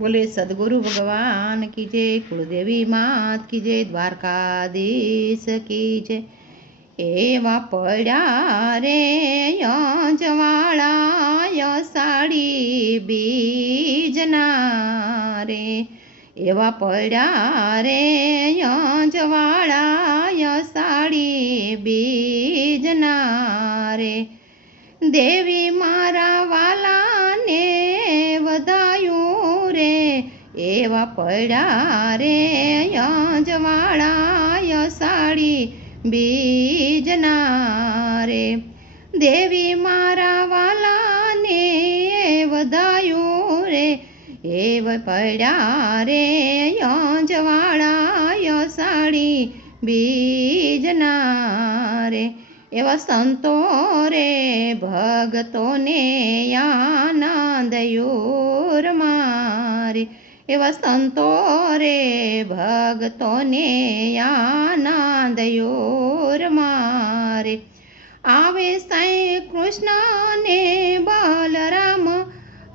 બોલે, સદગુરુ ભગવાન કી જય, કુળદેવી માત કી જય, દ્વારકાધીશ કી જય. એવા પડ્યા રે યજવાળા સાડી બીજના રે. એવા પડ્યા રે યજવાળા સાડી બીજના રે. દેવી મારા વાલાને એવા પડ્યા રે યજવાળા સાડી બીજના રે. દેવી મારા વાલાને વધાયું રે. એવ પડ્યા રે યજવાળા સાડી બીજના રે. એવા સંતો રે ભગતોને આનંદ યોર મારે. એવા સંતો રે ભગતોને આનંદ યોર મારે. આવે સાંઈ કૃષ્ણ ને બલરામ,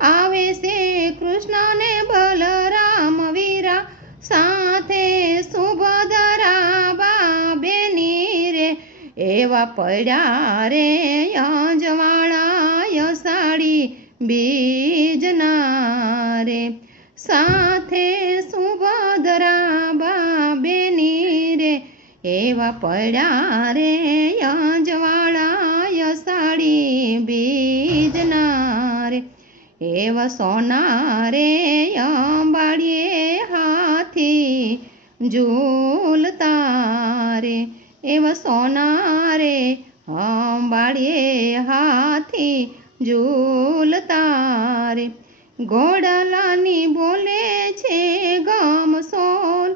આવે છે કૃષ્ણ ને બલરામ વીરા. સાથે સુભદરા બાબેની રે, એવા પડ્યા રે યજવાળા સાડી બીજના રે. સાથે સુભદ્રા બાબેની રે એવા પડ્યા રે યજવાળા સાડી બીજના રે. એવા સોના અંબાડીએ હાથી ઝૂલતા રે. એવા સોના રે અંબાડીએ હાથી ઝૂલતા રે. ઘોડલાની બોલે છે ગામ સોલ.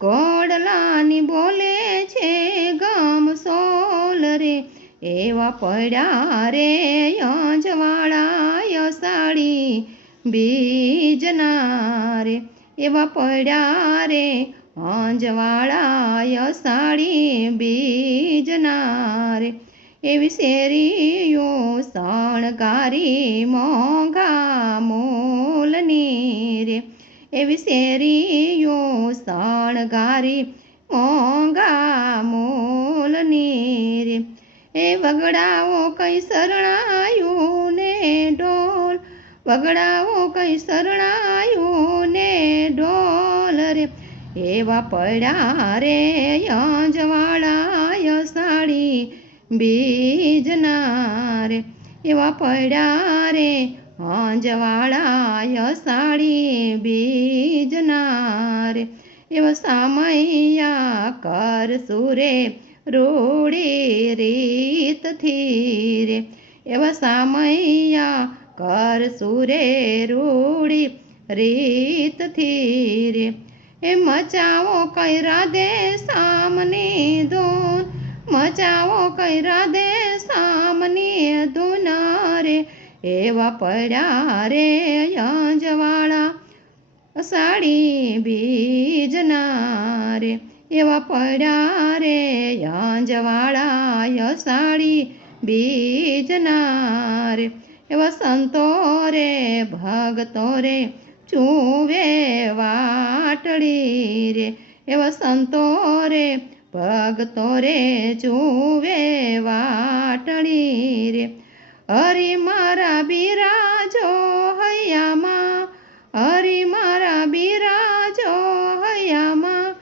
ઘોડલાની બોલે છે ગામ સોલ રે. એવા પડ્યા રે અંજવાળા સાડી બીજના રે. એવા પડ્યા રે અંજવાળા સાડી બીજના રે. એવી શેરીઓ શણગારી મોંઘા રે એવી શેરીઓ શણગારી મોંઘા મોલની રે એ વગડાઓ કઈ શરણાયું ને ડોલ વગડાઓ કઈ શરણાયું ને ડોલ રે. એવા પડ્યા રે યજવાળા સાડી બીજના રે. એવા પડ્યા રે અંજવાળા સાડી બીજનાર. એવા સામૈયા કર સુરે રૂડી રીતથી રે. એવો સામૈયા કર સુરે રૂડી રીતથી રે. એ મચાવો કઈ રાધે સામને ધૂન, મચાવો કઈ રાધે સામની ધૂન રે. એવા પડ્યા રે અંજવાળા સાડી બીજના રે. એવા પડ્યા રે અંજવાળા સાડી બીજના રે. એવા સંતો રે ભગતો રે ચૂવે વાટડી રે. એવા સંતો રે ભગતો રે ચૂવે વાટડી રે. હરી મારા બિરાજો હૈયામાં હરે મારા બિરાજો હૈયામાં,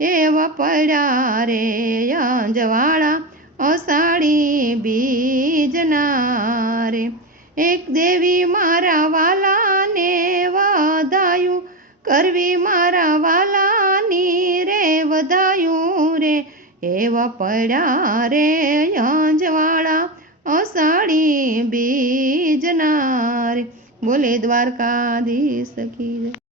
એવા પડ્યા રે અંજવાળા અષાઢી બીજના રે. એક દેવી મારા વાલાને વધાયું, કરવી મારા વાલાની રે વધાયું રે. એવા પડ્યા રે અંજવાળા અષાઢી બીજના રે બોલે દ્વારકાધીશ કી